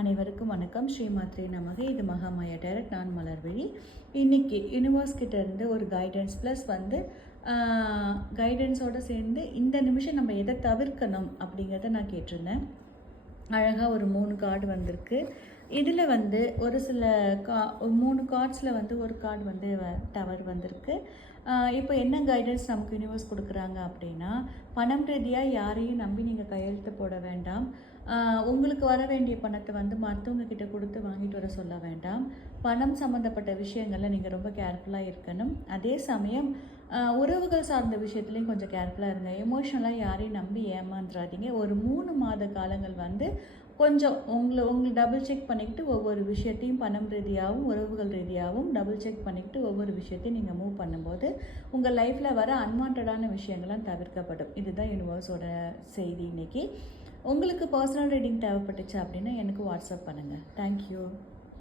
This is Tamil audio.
அனைவருக்கும் வணக்கம். ஸ்ரீமாத்ரே நமக. இது மகாமாயா டைரக்ட். நான் மலர்விழி. இன்றைக்கி யூனிவர்ஸ் கிட்டேருந்து ஒரு கைடன்ஸ் ப்ளஸ் கைடன்ஸோடு சேர்ந்து இந்த நிமிஷம் நம்ம எதை தவிர்க்கணும் அப்படிங்கிறத நான் கேட்டிருந்தேன். அழகாக ஒரு 3 கார்டு வந்திருக்கு. இதில் ஒரு சில 3 கார்ட்ஸில் ஒரு கார்டு டவர் வந்திருக்கு. இப்போ என்ன கைடன்ஸ் நமக்கு யூனிவர்ஸ் கொடுக்குறாங்க அப்படின்னா, பணம் ரீதியாக யாரையும் நம்பி நீங்கள் கையெழுத்து போட வேண்டாம். உங்களுக்கு வர வேண்டிய பணத்தை மற்றவங்க கிட்ட கொடுத்து வாங்கிட்டு வர சொல்ல வேண்டாம். பணம் சம்மந்தப்பட்ட விஷயங்களில் நீங்கள் ரொம்ப கேர்ஃபுல்லாக இருக்கணும். அதே சமயம் உறவுகள் சார்ந்த விஷயத்துலையும் கொஞ்சம் கேர்ஃபுல்லாக இருங்க. எமோஷ்னலாக யாரையும் நம்பி ஏமாந்துடாதீங்க. ஒரு 3 மாத காலங்கள் கொஞ்சம் உங்களை டபுள் செக் பண்ணிக்கிட்டு ஒவ்வொரு விஷயத்தையும் பணம் ரீதியாகவும் உறவுகள் ரீதியாகவும் டபுள் செக் பண்ணிக்கிட்டு ஒவ்வொரு விஷயத்தையும் நீங்கள் மூவ் பண்ணும்போது உங்கள் லைஃப்பில் வர அன்வான்டான விஷயங்கள்லாம் தவிர்க்கப்படும். இதுதான் யூனிவர்ஸோட செய்தி இன்றைக்கி. உங்களுக்கு பர்சனல் ரீடிங் தேவைப்பட்டுச்சு அப்படின்னா எனக்கு வாட்ஸ்அப் பண்ணுங்கள். தேங்க்யூ.